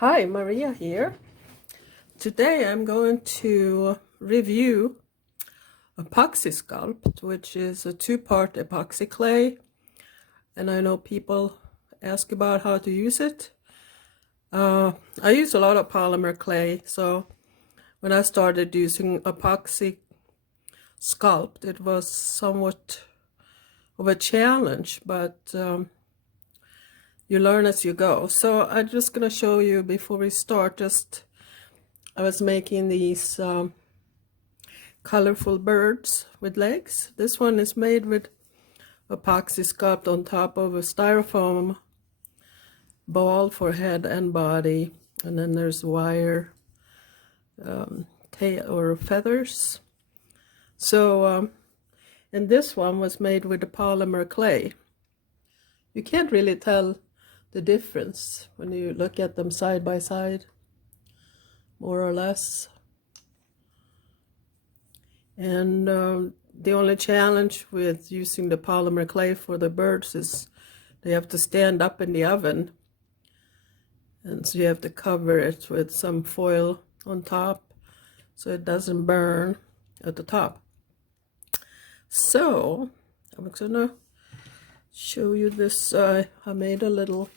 Hi, Maria here. Today I'm going to review Apoxie Sculpt, which is a two-part epoxy clay. And I know people ask about how to use it. I use a lot of polymer clay, so when I started using Apoxie Sculpt, it was somewhat of a challenge, but you learn as you go. So I'm just going to show you before we start. I was making these colorful birds with legs. This one is made with Apoxie Sculpt on top of a styrofoam ball for head and body, and then there's wire tail or feathers. So and this one was made with the polymer clay. You can't really tell the difference when you look at them side by side, more or less. And the only challenge with using the polymer clay for the birds is they have to stand up in the oven, and so you have to cover it with some foil on top so it doesn't burn at the top. So I'm gonna show you this. I made a little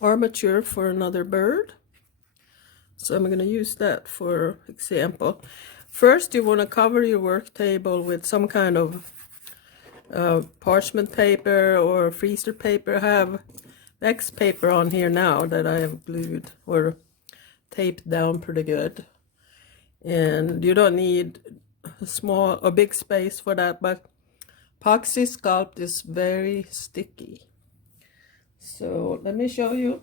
armature for another bird, so I'm going to use that for example. First, you want to cover your work table with some kind of parchment paper or freezer paper. I have X paper on here now that I have glued or taped down pretty good, and you don't need a small or big space for that, but Apoxie Sculpt is very sticky. So let me show you.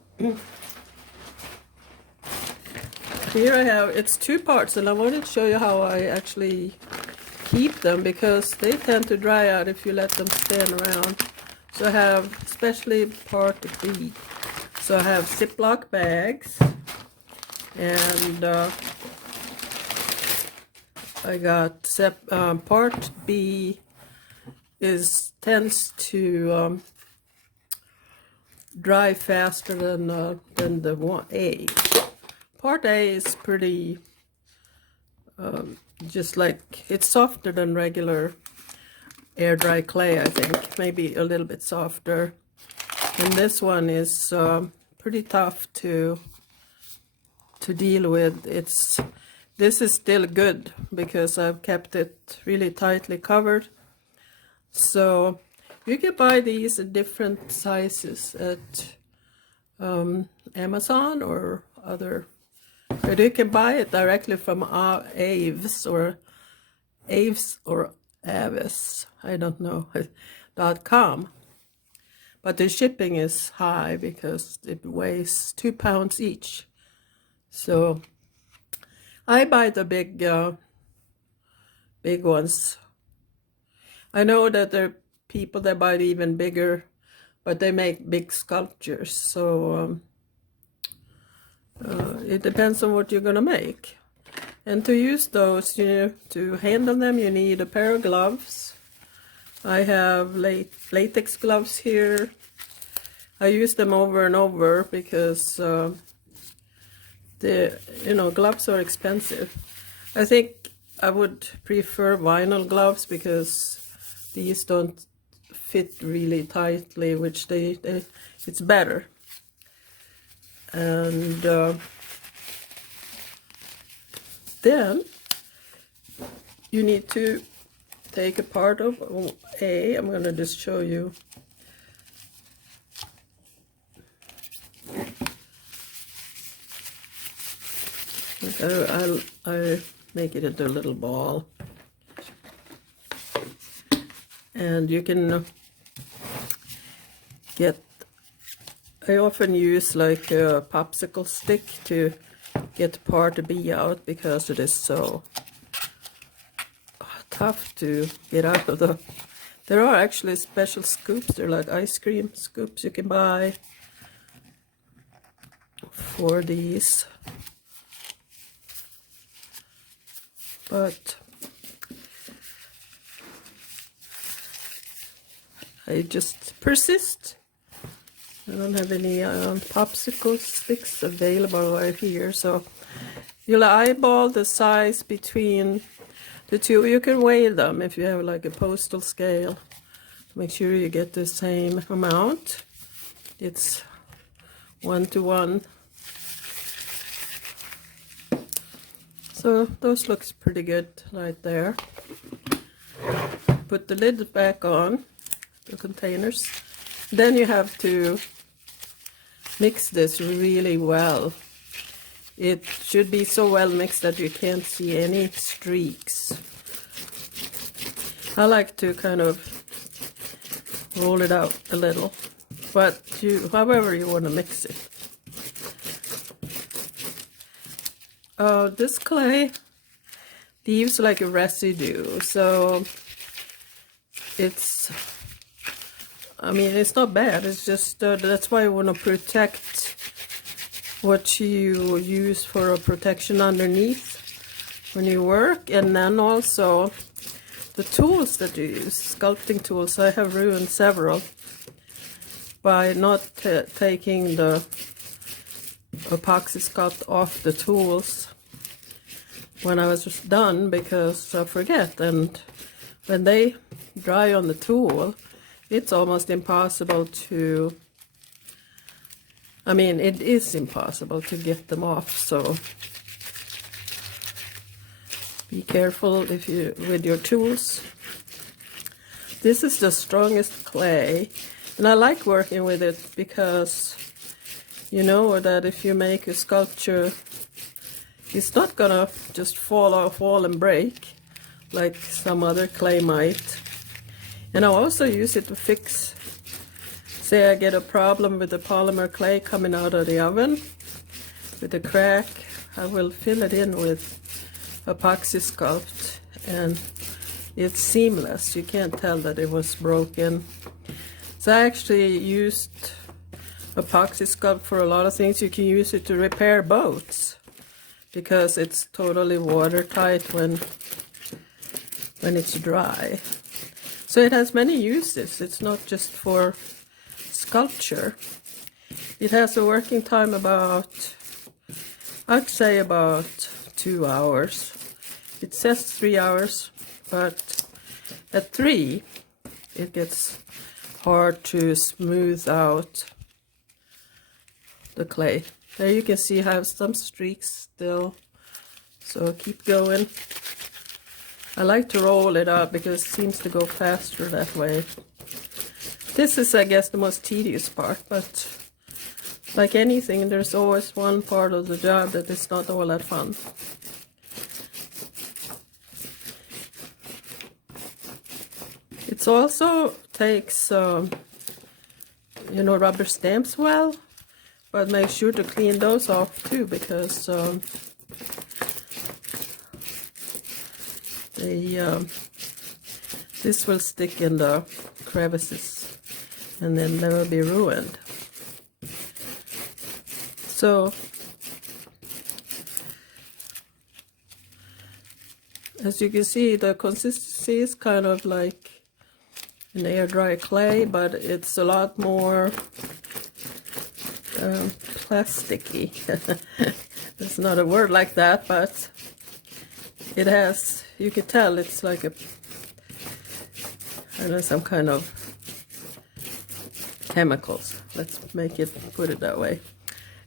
Here I have, it's two parts, and I wanted to show you how I actually keep them, because they tend to dry out if you let them stand around. So I have especially part B. So I have Ziploc bags, and I got part B tends to dry faster than the one A. Part A is pretty just like, it's softer than regular air dry clay, I think, maybe a little bit softer. And this one is pretty tough to deal with. This is still good because I've kept it really tightly covered. So you can buy these in different sizes at Amazon or other, but you can buy it directly from Aves or Avis, I don't know, .com. But the shipping is high because it weighs 2 pounds each. So I buy the big ones. I know that there are people that buy even bigger, but they make big sculptures. So it depends on what you're gonna make. And to use those, to handle them, you need a pair of gloves. I have latex gloves here. I use them over and over because gloves are expensive. I think I would prefer vinyl gloves because these don't fit really tightly, which it's better. And then you need to take a part of A. I'm going to just show you. I make it into a little ball. And you can I often use like a popsicle stick to get part B out because it is so tough to get out of the. There are actually special scoops. They're like ice cream scoops you can buy for these. But I just persist I don't have any popsicle sticks available right here, so you'll eyeball the size between the two. You can weigh them if you have like a postal scale. Make sure you get the same amount. It's 1 to 1. So those looks pretty good right there. Put the lid back on the containers. Then you have to mix this really well. It should be so well mixed that you can't see any streaks. I like to kind of roll it out a little, but however you want to mix it. This clay leaves like a residue, so it's not bad. It's just that's why you want to protect what you use for a protection underneath when you work. And then also the tools that you use, sculpting tools. I have ruined several by not taking the Apoxie Sculpt off the tools when I was just done, because I forget, and when they dry on the tool, it's almost impossible to, it is impossible to get them off. So be careful with your tools. This is the strongest clay, and I like working with it because you know that if you make a sculpture, it's not gonna just fall off wall and break like some other clay might. And I also use it to fix, say I get a problem with the polymer clay coming out of the oven with a crack, I will fill it in with Apoxie Sculpt, and it's seamless. You can't tell that it was broken. So I actually used Apoxie Sculpt for a lot of things. You can use it to repair boats because it's totally watertight when it's dry. So it has many uses. It's not just for sculpture. It has a working time about, I'd say about 2 hours. It says 3 hours, but at 3 it gets hard to smooth out the clay. There you can see I have some streaks still, so keep going. I like to roll it up because it seems to go faster that way. This is, I guess, the most tedious part, but like anything, there's always one part of the job that is not all that fun. It also takes, rubber stamps well, but make sure to clean those off too, because this will stick in the crevices and then never be ruined. So as you can see, the consistency is kind of like an air dry clay, but it's a lot more plasticky. There's not a word like that, but it has, you can tell it's like a, I don't know, some kind of chemicals. Let's put it that way.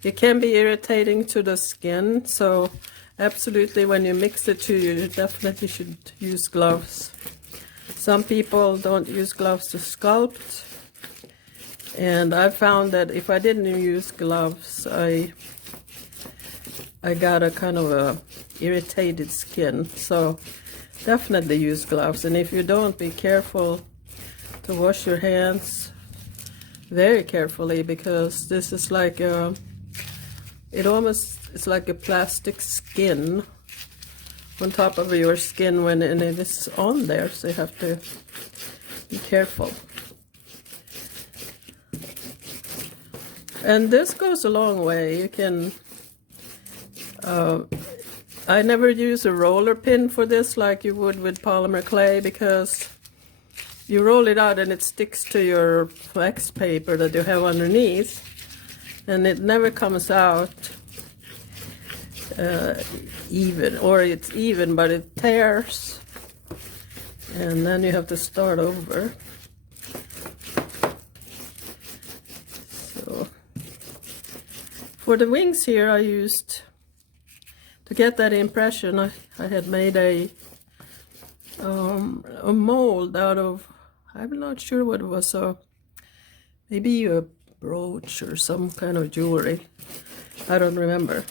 It can be irritating to the skin, so absolutely when you mix the two, you definitely should use gloves. Some people don't use gloves to sculpt, and I found that if I didn't use gloves, I got a kind of a irritated skin. So definitely use gloves, and if you don't, be careful to wash your hands very carefully, because this is like a, it's like a plastic skin on top of your skin when it is on there, so you have to be careful. And this goes a long way. You can, I never use a roller pin for this like you would with polymer clay, because you roll it out and it sticks to your wax paper that you have underneath, and it never comes out even, or it's even, but it tears, and then you have to start over. So for the wings here, I used, to get that impression, I had made a mold out of, I'm not sure what it was, so maybe a brooch or some kind of jewelry. I don't remember.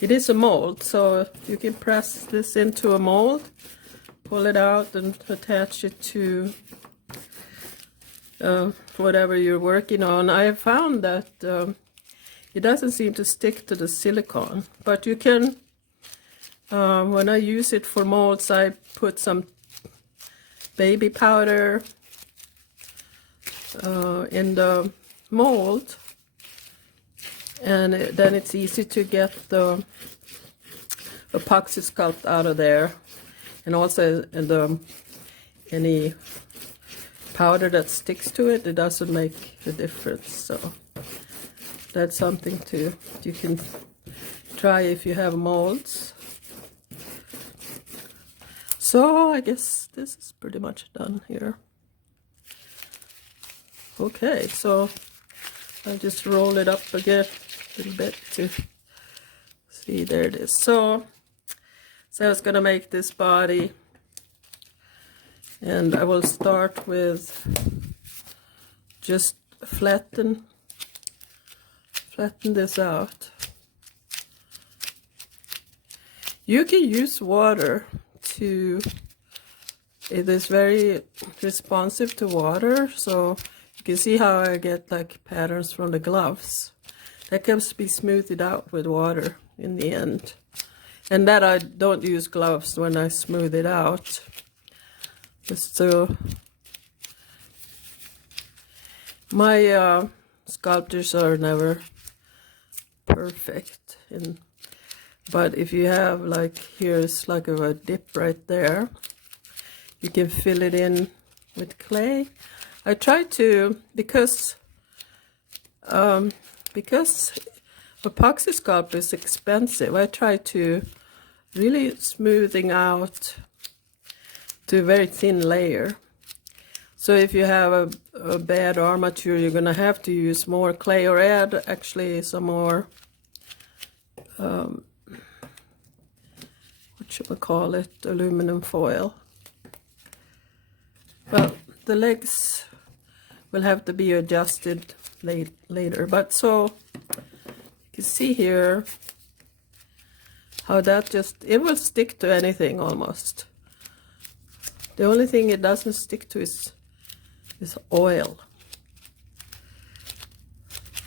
It is a mold, so you can press this into a mold, pull it out and attach it to whatever you're working on. I have found that it doesn't seem to stick to the silicone, but you can, when I use it for molds, I put some baby powder in the mold, and then it's easy to get the Apoxie Sculpt out of there, and also any powder that sticks to it, it doesn't make a difference. So that's something you can try if you have molds. So I guess this is pretty much done here. Okay, so I just roll it up again a little bit to see. There it is. So I was gonna make this body, and I will start with just flatten this out. You can use water to, it is very responsive to water, so you can see how I get like patterns from the gloves. That can be smoothed out with water in the end. And that I don't use gloves when I smooth it out. Just so my sculptures are never perfect, but if you have, like, here's like a dip right there, you can fill it in with clay. I try to, because Epoxy Sculpt is expensive, I try to really smoothing out to a very thin layer. So if you have a bad armature, you're gonna have to use more clay, or add actually some more what should we call it, aluminum foil. Well, the legs will have to be adjusted later, but so you can see here how that just, it will stick to anything almost. The only thing it doesn't stick to is oil.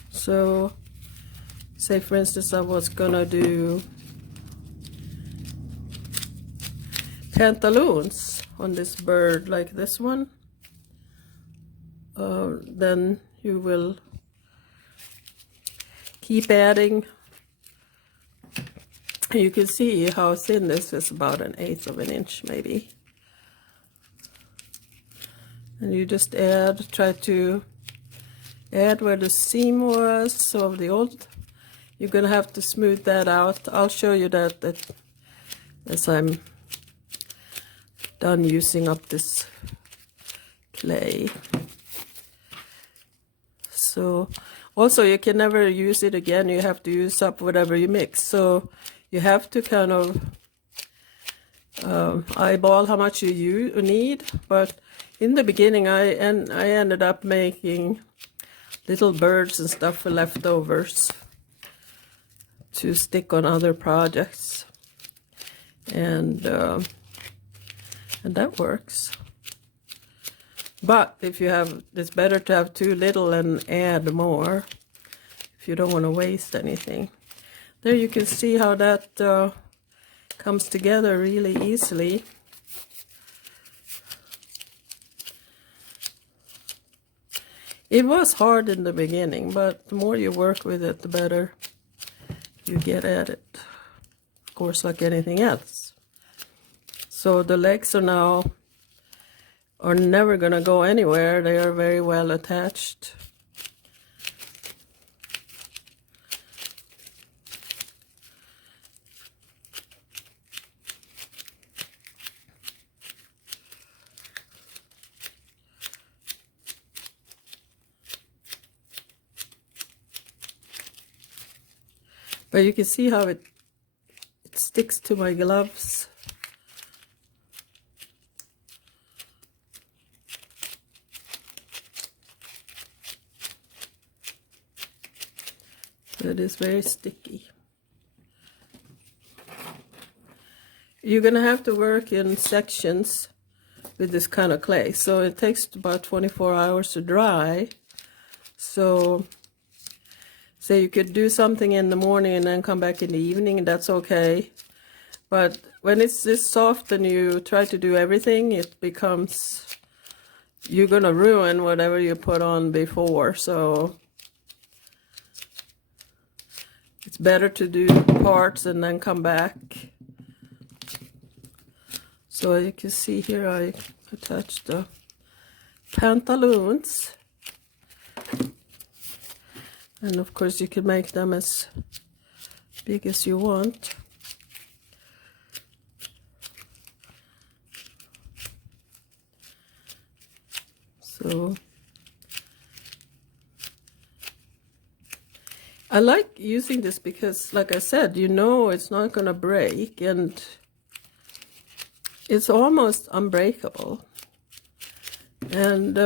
So say for instance I was gonna do pantaloons on this bird like this one, then you will keep adding. You can see how thin this is, about 1/8 of an inch maybe. And you just add, try to add where the seam was of the old. You're gonna have to smooth that out. I'll show you that as I'm done using up this clay. So also you can never use it again, you have to use up whatever you mix. So you have to kind of eyeball how much you need. But in the beginning I ended up making little birds and stuff for leftovers to stick on other projects, and that works. But if you have, it's better to have too little and add more if you don't want to waste anything. There you can see how that comes together really easily. It was hard in the beginning, but the more you work with it, the better you get at it. Of course, like anything else. So the legs are now are never gonna go anywhere. They are very well attached. But you can see how it sticks to my gloves. It is very sticky. You're gonna have to work in sections with this kind of clay. So it takes about 24 hours to dry. So say you could do something in the morning and then come back in the evening, that's okay. But when it's this soft and you try to do everything, it becomes, you're gonna ruin whatever you put on before. So it's better to do parts and then come back. So you can see here I attached the pantaloons. And of course you can make them as big as you want. So I like using this because, like I said, you know it's not gonna break, and it's almost unbreakable. And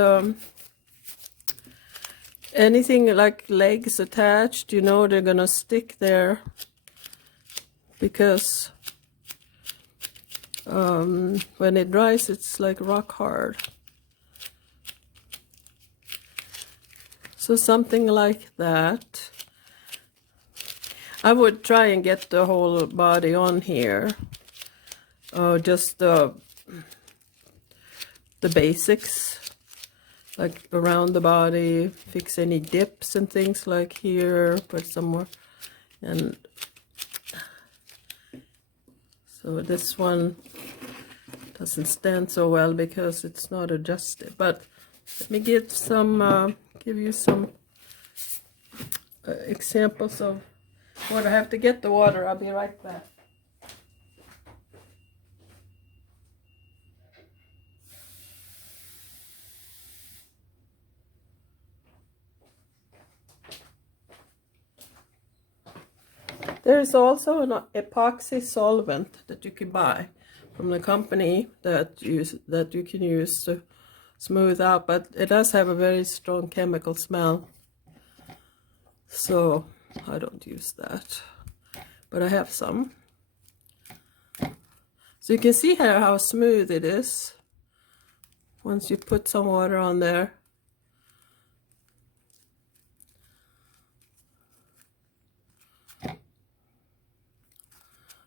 anything like legs attached, you know they're gonna stick there because when it dries it's like rock hard. So something like that. I would try and get the whole body on here. Just the basics, like around the body, fix any dips and things like here, put some more. And so this one doesn't stand so well because it's not adjusted. But let me get some, give you some examples of what I have to get the water. I'll be right back. There's also an epoxy solvent that you can buy from the company that you can use to smooth out, but it does have a very strong chemical smell, so I don't use that, but I have some. So you can see here how smooth it is once you put some water on there.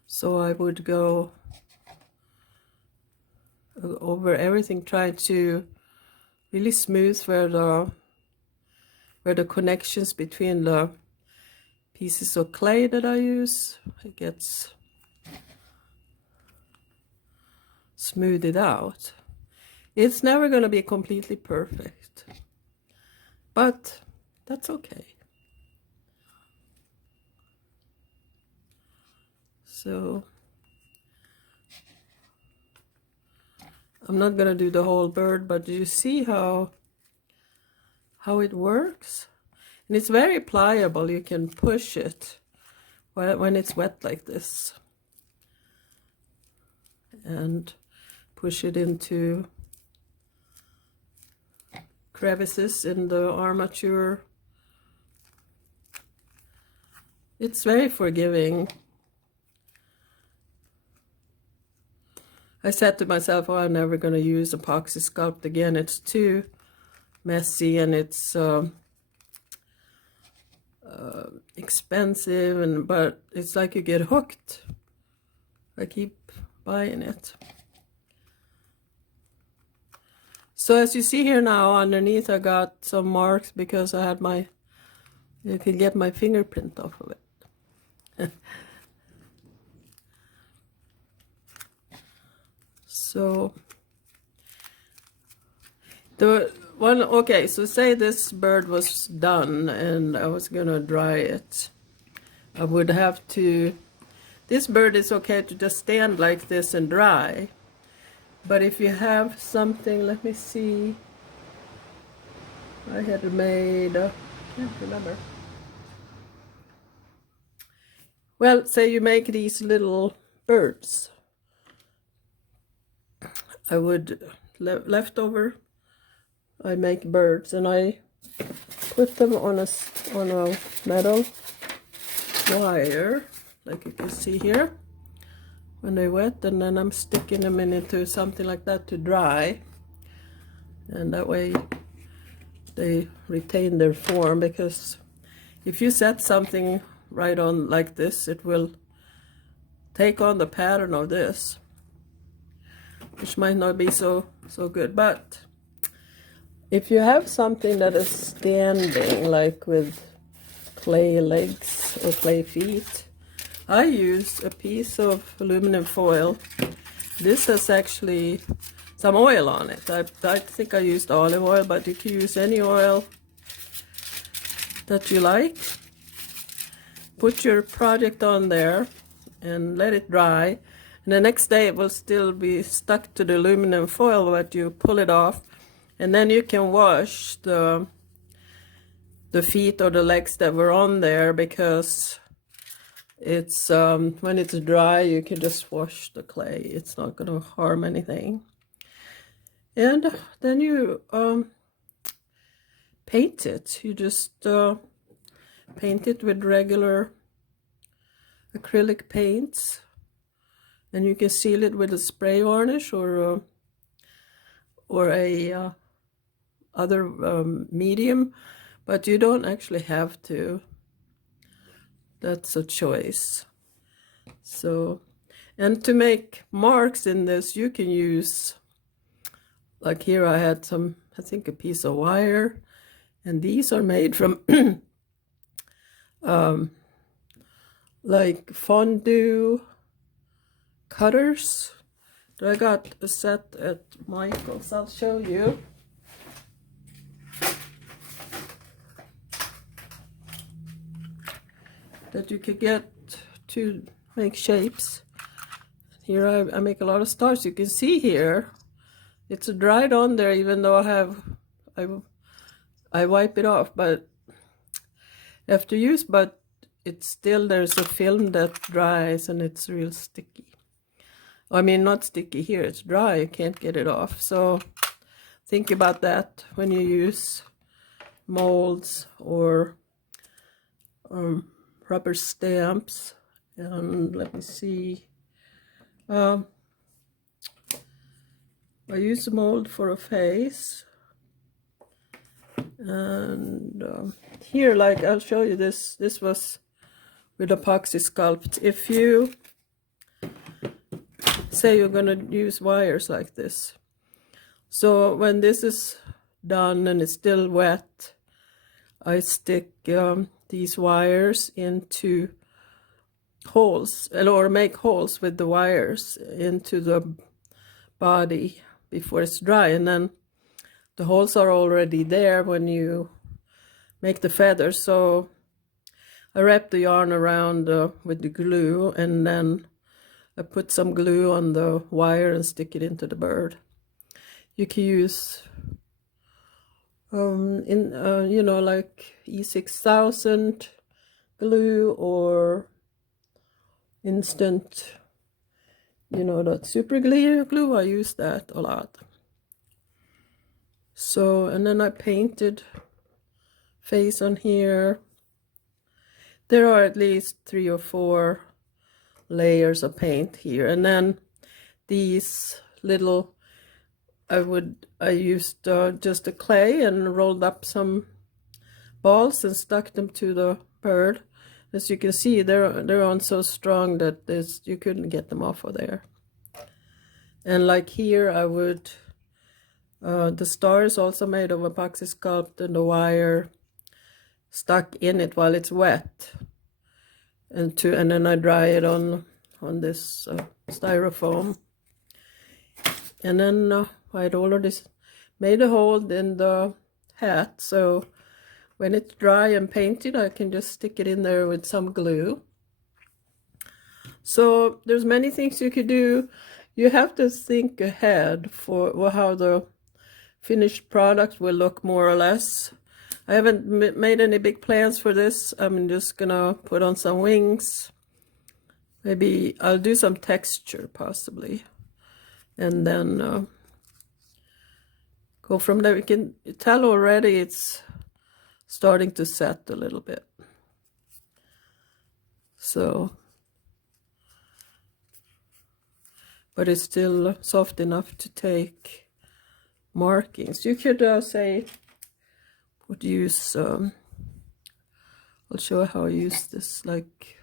So I would go over everything, try to really smooth where the connections between the pieces of clay that I use, it gets smoothed out. It's never going to be completely perfect, but that's okay. So I'm not going to do the whole bird, but do you see how it works? And it's very pliable. You can push it when it's wet like this and push it into crevices in the armature. It's very forgiving. I said to myself, oh, I'm never going to use Apoxie Sculpt again. It's too messy and it's expensive, but it's like you get hooked. I keep buying it. So as you see here now, underneath I got some marks because I had you can get my fingerprint off of it. So The one, okay, so say this bird was done and I was gonna dry it. I would have to, this bird is okay to just stand like this and dry. But if you have something, let me see, I had made, can't remember. Well, say you make these little birds. I would, leftover, I make birds and I put them on a metal wire, like you can see here, when they're wet, and then I'm sticking them into something like that to dry, and that way they retain their form, because if you set something right on like this, it will take on the pattern of this, which might not be so good. But if you have something that is standing, like with clay legs or clay feet, I use a piece of aluminum foil. This has actually some oil on it. I think I used olive oil, but you can use any oil that you like. Put your project on there and let it dry. And the next day it will still be stuck to the aluminum foil, but you pull it off. And then you can wash the feet or the legs that were on there, because it's when it's dry you can just wash the clay. It's not going to harm anything. And then you paint it. You just paint it with regular acrylic paints, and you can seal it with a spray varnish or a other medium, but you don't actually have to. That's a choice. So, and to make marks in this, you can use, like here I had some, I think a piece of wire, and these are made from like fondue cutters that I got a set at Michael's. I'll show you. That you could get to make shapes. Here I make a lot of stars. You can see here it's dried on there, even though I wipe it off, but after use, but it's still, there's a film that dries and it's real sticky. I mean, not sticky here, it's dry, you can't get it off. So think about that when you use molds or rubber stamps. And let me see, I use a mold for a face, and here, like I'll show you this was with Apoxie Sculpt. If you say you're going to use wires like this, so when this is done and it's still wet, I stick these wires into holes, or make holes with the wires into the body before it's dry, and then the holes are already there when you make the feathers. So I wrap the yarn around with the glue, and then I put some glue on the wire and stick it into the bird. You can use you know, like E6000 glue or instant, you know, that super glue. I use that a lot. So, and then I painted face on here. There are at least 3 or 4 layers of paint here, and then these little, I used just a clay and rolled up some balls and stuck them to the bird. As you can see, they're on so strong that you couldn't get them off of there. And like here, I would the star is also made of Epoxy Sculpt, and the wire stuck in it while it's wet, and then I dry it on this styrofoam. And then I'd already made a hole in the hat, so when it's dry and painted, I can just stick it in there with some glue. So there's many things you could do. You have to think ahead for how the finished product will look, more or less. I haven't made any big plans for this. I'm just gonna put on some wings. Maybe I'll do some texture possibly, and then go from there. You can tell already it's starting to set a little bit. So, but it's still soft enough to take markings. You could say, would use, I'll show you how I use this, like,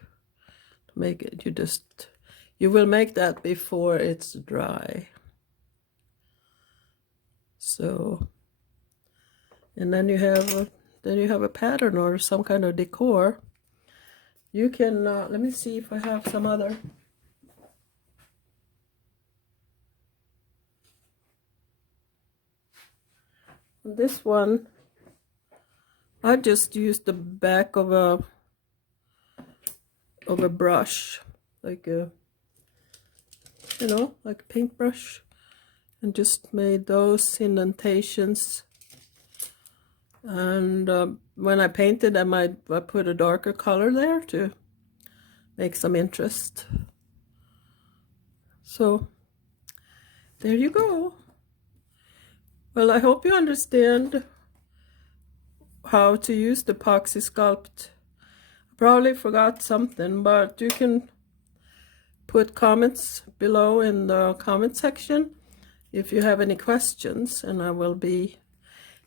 to make it, you will make that before it's dry. So, and then you have a pattern or some kind of decor. You can, let me see if I have some other. This one, I just used the back of a brush, like a, like a paintbrush, and just made those indentations. And when I painted, I put a darker color there to make some interest. So there you go. Well, I hope you understand how to use the Apoxie Sculpt. I probably forgot something, but you can put comments below in the comment section if you have any questions, and I will be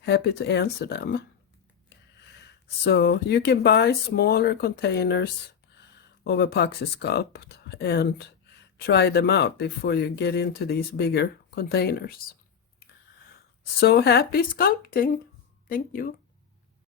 happy to answer them. So you can buy smaller containers of Apoxie Sculpt and try them out before you get into these bigger containers. So happy sculpting! Thank you.